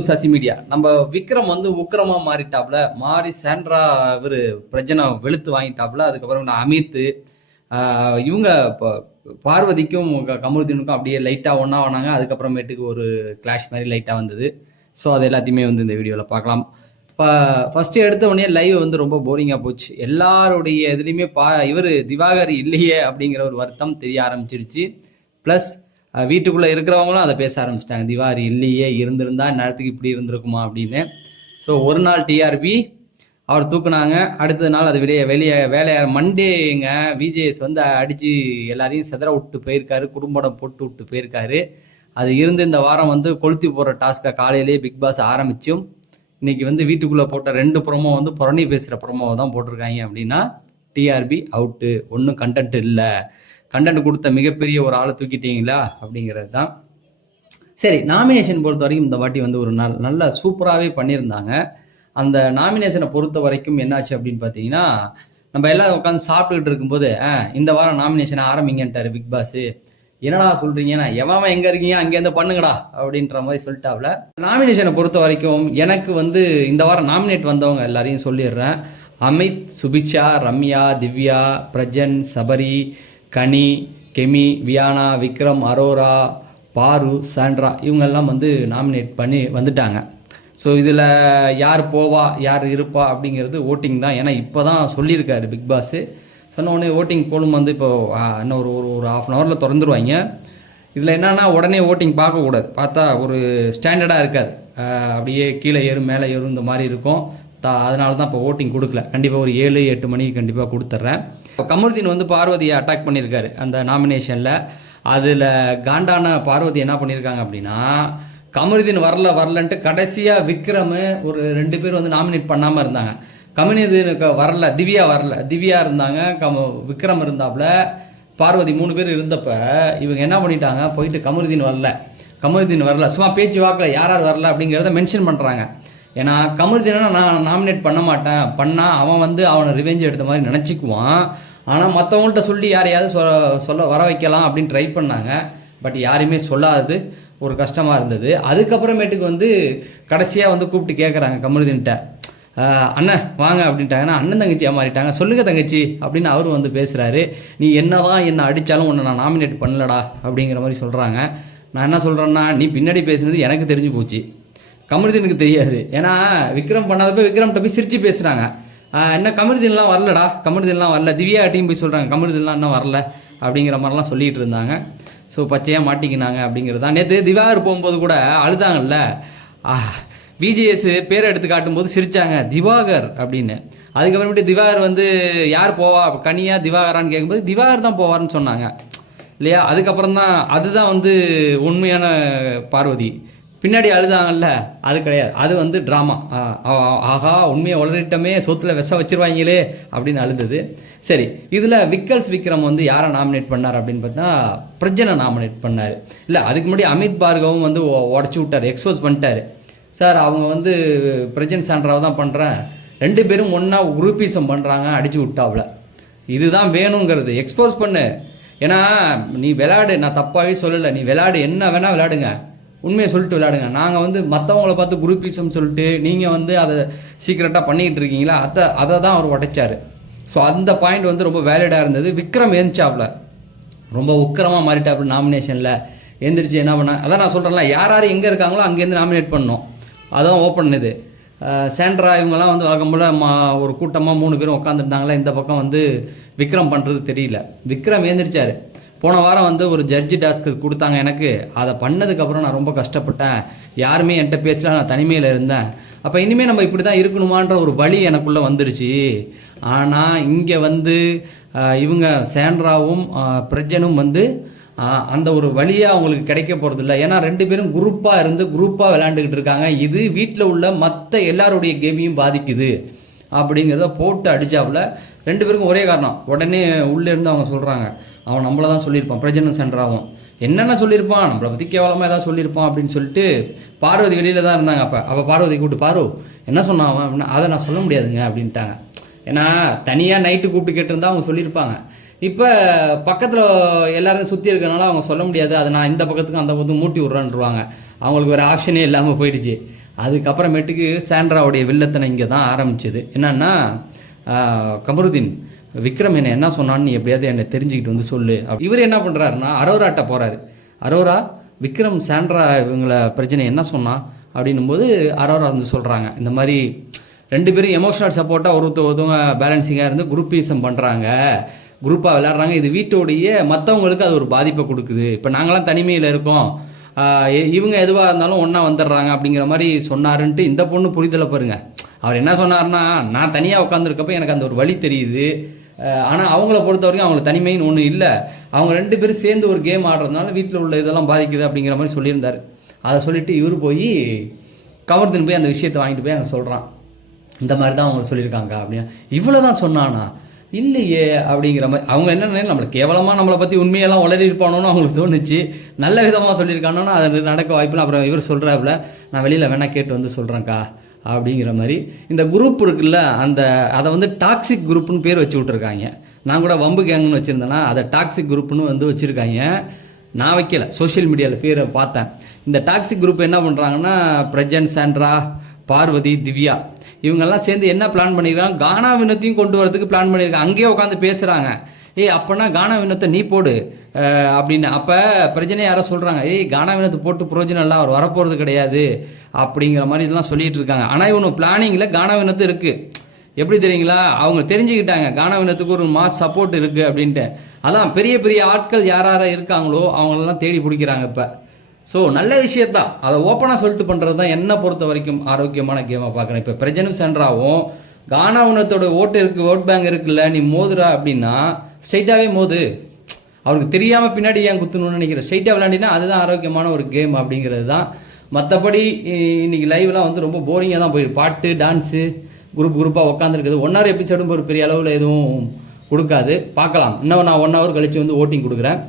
Sasi media நம்ம விக்ரம் வந்து உக்கிரமா மாறிட்டாப்ல. மாறி சாண்ட்ரா இவர் பிரஜனை வெளுத்து வாங்கிட்டாப்ல. அதுக்கப்புறம் அமித் இவங்க ப- பார்வதிக்கும் க- கமருதீனுக்கும் அப்படியே லைட்டாக ஒன்றா ஆனாங்க. அதுக்கப்புறமேட்டுக்கு ஒரு கிளாஷ் மாதிரி லைட்டாக வந்தது. ஸோ அது எல்லாத்தையுமே வந்து இந்த வீடியோவில் பார்க்கலாம். இப்போ ஃபஸ்ட்டு எடுத்த உடனே லைவ் வந்து ரொம்ப போரிங்காக போச்சு. எல்லாருடைய இதுலேயுமே பா இவர் திவாகர் இல்லையே அப்படிங்கிற ஒரு வருத்தம் தெரிய ஆரம்பிச்சிருச்சு. ப்ளஸ் வீட்டுக்குள்ளே இருக்கிறவங்களும் அதை பேச ஆரம்பிச்சிட்டாங்க. திவாரி இல்லையே இருந்திருந்தா நேரத்துக்கு இப்படி இருந்திருக்குமா அப்படின்னு. ஸோ ஒரு நாள் டிஆர்பி அவர் தூக்குனாங்க. அடுத்த நாள் அது வெளியே வெளியே வேலையை மண்டேங்க விஜேஎஸ் வந்து அடித்து எல்லாரையும் செதற விட்டு போயிருக்காரு. குடும்பம் போட்டு விட்டு போயிருக்காரு. அது இருந்து இந்த வாரம் வந்து கொளுத்தி போடுற டாஸ்க்கை காலையிலேயே பிக் பாஸ் ஆரம்பிச்சும். இன்னைக்கு வந்து வீட்டுக்குள்ளே போட்ட ரெண்டு ப்ரோமோ வந்து புறணி பேசுகிற ப்ரோமோவை தான் போட்டிருக்காங்க அப்படின்னா டிஆர்பி அவுட்டு ஒன்றும் கண்டென்ட் இல்லை. கண்டென்ட் கொடுத்த மிகப்பெரிய ஒரு ஆளை தூக்கிட்டீங்களா? அப்படிங்கிறது தான் சரி நாமினேஷன் பொறுத்த வரைக்கும் இந்த வாட்டி வந்து ஒரு நல் நல்ல சூப்பராகவே பண்ணியிருந்தாங்க. அந்த நாமினேஷனை பொறுத்த வரைக்கும் என்னாச்சு அப்படின்னு பார்த்தீங்கன்னா நம்ம எல்லாம் உட்காந்து சாப்பிட்டுக்கிட்டு இருக்கும்போது "ஆ, இந்த வாரம் நாமினேஷனை ஆரம்பிங்கன்ட்டார் பிக் பாஸு. என்னடா சொல்றீங்கன்னா எவன் எங்க இருக்கீங்க? அங்கேருந்து பண்ணுங்கடா அப்படின்ற மாதிரி சொல்லிட்டாப்ல. நாமினேஷனை பொறுத்த வரைக்கும் எனக்கு வந்து இந்த வாரம் நாமினேட் வந்தவங்க எல்லாரையும் சொல்லிடுறேன். அமித் சுபிக்ஷா ரம்யா திவ்யா பிரஜன் சபரி கனி கெமி வியானா விக்ரம் அரோரா பாரு சாண்ட்ரா இவங்கெல்லாம் வந்து நாமினேட் பண்ணி வந்துட்டாங்க. ஸோ இதில் யார் போவா யார் இருப்பா அப்படிங்கிறது ஓட்டிங் தான். ஏன்னா இப்போ தான் சொல்லியிருக்காரு பிக் பாஸு. சொன்ன ஓட்டிங் போலும் வந்து இப்போது இன்னும் ஒரு ஒரு ஒரு ஆஃப் அன் ஹவரில் திறந்துருவாங்க. இதில் என்னென்னா உடனே ஓட்டிங் பார்க்கக்கூடாது. பார்த்தா ஒரு ஸ்டாண்டர்டாக இருக்காது. அப்படியே கீழே ஏறும் மேலே ஏறும் இந்த மாதிரி இருக்கும். தா அதனால தான் இப்போ ஓட்டிங் கொடுக்கல. கண்டிப்பாக ஒரு ஏழு எட்டு மணிக்கு கண்டிப்பாக கொடுத்துட்றேன் இப்போ கமருதீன் வந்து பார்வதியை அட்டாக் பண்ணியிருக்காரு அந்த நாமினேஷனில் அதில் காண்டான பார்வதி என்ன பண்ணியிருக்காங்க அப்படின்னா கமருதீன் வரல வரலன்ட்டு கடைசியாக விக்ரம் ஒரு ரெண்டு பேர் வந்து நாமினேட் பண்ணாமல் இருந்தாங்க. கமருதீனுக்கு வரல திவ்யா வரல. திவ்யா இருந்தாங்க கம விக்ரம் இருந்தாப்புல பார்வதி மூணு பேர் இருந்தப்போ இவங்க என்ன பண்ணிட்டாங்க போயிட்டு கமருதீன் வரல. கமருதீன் வரல. சும்மா பேச்சு வாக்கில் யார் யார் வரல அப்படிங்கிறத மென்ஷன் பண்ணுறாங்க ஏன்னா கமருதீனை நான் நாமினேட் பண்ண மாட்டேன். பண்ணால் அவன் வந்து அவனை ரிவெஞ்ச் எடுத்த மாதிரி நினச்சிக்குவான். ஆனால் மற்றவங்கள்ட்ட சொல்லி யாரையாவது சொல்ல சொல்ல வர வைக்கலாம் அப்படின்னு ட்ரை பண்ணாங்க. பட் யாரையுமே சொல்லாதது. ஒரு கஷ்டமாக இருந்தது. அதுக்கப்புறமேட்டுக்கு வந்து கடைசியாக வந்து கூப்பிட்டு கேட்குறாங்க கமருதீன்கிட்ட அண்ணன் வாங்க அப்படின்ட்டாங்கன்னா அண்ணன் தங்கச்சியாக மாறிட்டாங்க. சொல்லுங்கள் தங்கச்சி அப்படின்னு அவரும் வந்து பேசுகிறாரு நீ என்னதான் என்ன அடித்தாலும் உன்னை நான் நாமினேட் பண்ணலடா அப்படிங்கிற மாதிரி சொல்கிறாங்க நான் என்ன சொல்கிறேன்னா நீ பின்னாடி பேசுனது எனக்கு தெரிஞ்சு போச்சு. கமருதீனுக்கு தெரியாது. ஏன்னா விக்ரம் பண்ணாதப்ப விக்ரம்கிட்ட போய் சிரித்து பேசுகிறாங்க என்ன கமருதீன்லாம் வரலடா. கமருதீன்லாம் வரல. திவ்யா டீம் போய் சொல்கிறாங்க கமருதீன்லாம் இன்னும் வரல. அப்படிங்கிற மாதிரிலாம் சொல்லிகிட்டு இருந்தாங்க. ஸோ பச்சையாக மாட்டிக்கினாங்க அப்படிங்கிறது தான். நேற்று திவாகர் போகும்போது கூட அழுதாங்கல்ல. விஜிஎஸ் பேரை எடுத்து காட்டும்போது சிரிச்சாங்க திவாகர் அப்படின்னு. அதுக்கப்புறமேட்டு திவாகர் வந்து யார் போவா? கனியா திவாகரான்னு கேட்கும்போது திவாகர் தான் போவார்னு சொன்னாங்க. இல்லையா? அதுக்கப்புறம் தான் அதுதான் வந்து உண்மையான பார்வதி. பின்னாடி அழுதாங்கல்ல அது கிடையாது. அது வந்து ட்ராமா ஆஹா உண்மையை உளறிட்டமே சொத்தில் விஷ வச்சிருவாங்களே அப்படின்னு அழுதது சரி இதில் விக்கல்ஸ் விக்ரம் வந்து யாரை நாமினேட் பண்ணார் அப்படின்னு பார்த்தா பிரஜனை நாமினேட் பண்ணார். இல்லை அதுக்கு முன்னாடி அமித் பார்கவும் வந்து உடச்சி விட்டார் எக்ஸ்போஸ் பண்ணிட்டார். சார் அவங்க வந்து பிரஜன் சான்றாவை தான் பண்ணுறேன் ரெண்டு பேரும் ஒன்றா உருப்பீசம் பண்ணுறாங்க அடித்து விட்டாவில் இதுதான் வேணுங்கிறது. எக்ஸ்போஸ் பண்ணு. ஏன்னா நீ விளையாடு நான் தப்பாகவே சொல்லலை. நீ விளையாடு என்ன வேணால் விளையாடுங்க. உண்மையை சொல்லிட்டு விளையாடுங்க. நாங்கள் வந்து மற்றவங்கள பார்த்து குரூப்பிசம் சொல்லிட்டு நீங்கள் வந்து அதை சீக்கிரட்டாக பண்ணிக்கிட்டு இருக்கீங்களா? அதை அதை தான் அவர் உடைச்சார். ஸோ அந்த பாயிண்ட் வந்து ரொம்ப வேலிடாக இருந்தது. விக்ரம் ஏந்திச்சாப்புல ரொம்ப உக்கிரமாக மாறிட்டாப்புல நாமினேஷனில் எந்திரிச்சு என்ன பண்ண அதான் நான் சொல்கிறேன்ல யார் யார் எங்கே இருக்காங்களோ அங்கேருந்து நாமினேட் பண்ணோம் அதான் ஓப்பன் இது சேண்ட்ரா இவங்கெல்லாம் வந்து வழக்கம் போல் மா ஒரு கூட்டமாக மூணு பேரும் உட்காந்துருந்தாங்களா இந்த பக்கம் வந்து விக்ரம் பண்ணுறது தெரியல. விக்ரம் ஏந்திரிச்சாரு. போன வாரம் வந்து ஒரு ஜட்ஜி டாஸ்க்கு கொடுத்தாங்க எனக்கு. அதை பண்ணதுக்கப்புறம் நான் ரொம்ப கஷ்டப்பட்டேன். யாருமே என்கிட்ட பேசல நான் தனிமையில் இருந்தேன். அப்போ இனிமேல் நம்ம இப்படி தான் இருக்கணுமான்ற ஒரு வழி எனக்குள்ளே வந்துருச்சு. ஆனால் இங்கே வந்து இவங்க சேண்ட்ராவும் பிரஜனும் வந்து அந்த ஒரு வழியே அவங்களுக்கு கிடைக்க போகிறது இல்லை. ஏன்னா ரெண்டு பேரும் குரூப்பாக இருந்து குரூப்பாக விளையாண்டுக்கிட்டு இருக்காங்க. இது வீட்டில் உள்ள மற்ற எல்லாருடைய கேமையும் பாதிக்குது அப்படிங்கிறத போட்டு அடித்தாப்புல ரெண்டு பேருக்கும் ஒரே காரணம். உடனே உள்ளே இருந்து அவங்க சொல்கிறாங்க அவன் நம்மள தான் சொல்லியிருப்பான். பிரஜனன் சென்றாகும் என்னென்ன சொல்லியிருப்பான்? நம்மளை பற்றி கேவலமாக ஏதாவது சொல்லியிருப்பான் அப்படின்னு சொல்லிட்டு பார்வதி வெளியில் தான் இருந்தாங்க. அப்போ அப்போ பார்வதி கூப்பிட்டு பாரு என்ன சொன்னான் அவன்? அப்படின்னா அதை நான் சொல்ல முடியாதுங்க அப்படின்ட்டாங்க. ஏன்னா தனியாக நைட்டு கூப்பிட்டு கேட்டிருந்தா அவங்க சொல்லியிருப்பாங்க. இப்போ பக்கத்தில் எல்லாரும் சுற்றி இருக்கிறனால அவங்க சொல்ல முடியாது. அதை நான் இந்த பக்கத்துக்கும் அந்த பக்கத்துக்கும் மூட்டி விட்றேன்ருவாங்க. அவங்களுக்கு ஒரு ஆப்ஷனே இல்லாமல் போயிடுச்சு. அதுக்கப்புறமேட்டுக்கு சாண்ட்ராவுடைய வில்லத்தனை இங்கே தான் ஆரம்பிச்சது. என்னன்னா கமருதீன். விக்ரம் என்ன என்ன சொன்னான்னு நீ எப்படியாவது என்னை தெரிஞ்சுக்கிட்டு வந்து சொல்லு. இவர் என்ன பண்ணுறாருன்னா அரோராட்ட போகிறாரு அரோரா விக்ரம் சாண்ட்ரா இவங்கள பிரச்சனை என்ன சொன்னான் அப்படின்னும் போது அரோரா வந்து சொல்கிறாங்க இந்த மாதிரி ரெண்டு பேரும் எமோஷனல் சப்போர்ட்டாக ஒருத்தர் ஒருத்தவங்க பேலன்சிங்காக இருந்து குரூப்பிசம் பண்ணுறாங்க குரூப்பாக விளையாடுறாங்க. இது வீட்டோடைய மற்றவங்களுக்கு அது ஒரு பாதிப்பை கொடுக்குது. இப்போ நாங்களாம் தனிமையில் இருக்கோம். இவங்க எதுவாக இருந்தாலும் ஒன்றா வந்துடுறாங்க அப்படிங்கிற மாதிரி சொன்னாருன்ட்டு இந்த பொண்ணு புரிதலை பாருங்கள் அவர் என்ன சொன்னார்னா நான் தனியாக உட்காந்துருக்கப்ப எனக்கு அந்த ஒரு வழி தெரியுது. ஆனால் அவங்கள பொறுத்த வரைக்கும் அவங்களுக்கு தனிமைன்னு ஒன்று இல்லை. அவங்க ரெண்டு பேரும் சேர்ந்து ஒரு கேம் ஆடுறதுனால வீட்டில் உள்ள இதெல்லாம் பாதிக்குது அப்படிங்கிற மாதிரி சொல்லியிருந்தார். அதை சொல்லிவிட்டு இவர் போய் கமர்தன் போய் அந்த விஷயத்தை வாங்கிட்டு போய் அங்கே சொல்கிறான் இந்த மாதிரி தான் அவங்க சொல்லியிருக்காங்க அப்படின்னா. இவ்வளோ தான் சொன்னானா? இல்லையே அப்படிங்கிற மாதிரி. அவங்க என்ன நம்மளுக்கு கேவலமாக நம்மளை பற்றி உண்மையெல்லாம் உளறி இருப்பானோன்னு அவங்களுக்கு தோணுச்சு. நல்ல விதமாக சொல்லியிருக்கானோன்னு அது நடக்க வாய்ப்பில் அப்புறம் இவர் சொல்கிறாப்புல நான் வெளியில் வேணால் கேட்டு வந்து சொல்கிறேன்க்கா அப்படிங்கிற மாதிரி இந்த குரூப் இருக்குல்ல அந்த அதை வந்து டாக்ஸிக் குரூப்னு பேர் வச்சு விட்ருக்காங்க நான் கூட வம்பு கேங்குன்னு வச்சுருந்தேன்னா அதை டாக்ஸிக் குரூப்னு வந்து வச்சுருக்காங்க. நான் வைக்கல சோஷியல் மீடியாவில் பேரை பார்த்தேன். இந்த டாக்ஸிக் குரூப் என்ன பண்ணுறாங்கன்னா பிரஜன் சாண்ட்ரா பார்வதி திவ்யா. இவங்கெல்லாம் சேர்ந்து என்ன பிளான் பண்ணியிருக்காங்க கானா வினத்தையும் கொண்டு வரதுக்கு பிளான் பண்ணியிருக்காங்க அங்கேயே உட்காந்து பேசுகிறாங்க ஏய் அப்போனா கானா வினத்தை நீ போடு. அப்படின்னு. அப்போ பிரச்சனை யாரோ சொல்கிறாங்க ஏய் கானாவினத்தை போட்டு புரோஜனம் இல்லை அவர் வரப்போகிறது கிடையாது. அப்படிங்கிற மாதிரி இதெல்லாம் சொல்லிகிட்டு இருக்காங்க. ஆனால் இவனு பிளானிங்கில் கானாவினத்து இருக்குது எப்படி தெரியுங்களா? அவங்க தெரிஞ்சுக்கிட்டாங்க கானாவினத்துக்கு ஒரு மாஸ் சப்போர்ட் இருக்குது அப்படின்ட்டு. அதான் பெரிய பெரிய ஆட்கள் யார் யார் இருக்காங்களோ அவங்களெல்லாம் தேடி பிடிக்கிறாங்க இப்போ. ஸோ நல்ல விஷயத்தான் அதை ஓப்பனாக சொல்லிட்டு பண்ணுறது தான் என்னை பொறுத்த வரைக்கும் ஆரோக்கியமான கேமாக பார்க்குறேன் இப்போ பிரஜனும் சென்றாவும் கானா ஓட்டு இருக்குது ஓட் பேங்க் இருக்குல்ல நீ மோதுரா அப்படின்னா ஸ்ட்ரைட்டாகவே மோது. அவருக்கு தெரியாமல் பின்னாடி ஏன் குத்தணும்னு நினைக்கிறேன். ஸ்ட்ரைட்டாக விளையாண்டினா அதுதான் ஆரோக்கியமான ஒரு கேம் அப்படிங்கிறது தான் மற்றபடி இன்றைக்கி லைவ்லாம் வந்து ரொம்ப போரிங்காக தான் போயிருக்கு பாட்டு டான்ஸு குரூப் குரூப்பாக உட்காந்துருக்குது ஒன் ஹவர் எபிசோடும் ஒரு பெரிய அளவில் எதுவும் கொடுக்காது. பார்க்கலாம். இன்னும் நான் ஒன் ஹவர் கழித்து வந்து ஓட்டிங் கொடுக்குறேன்.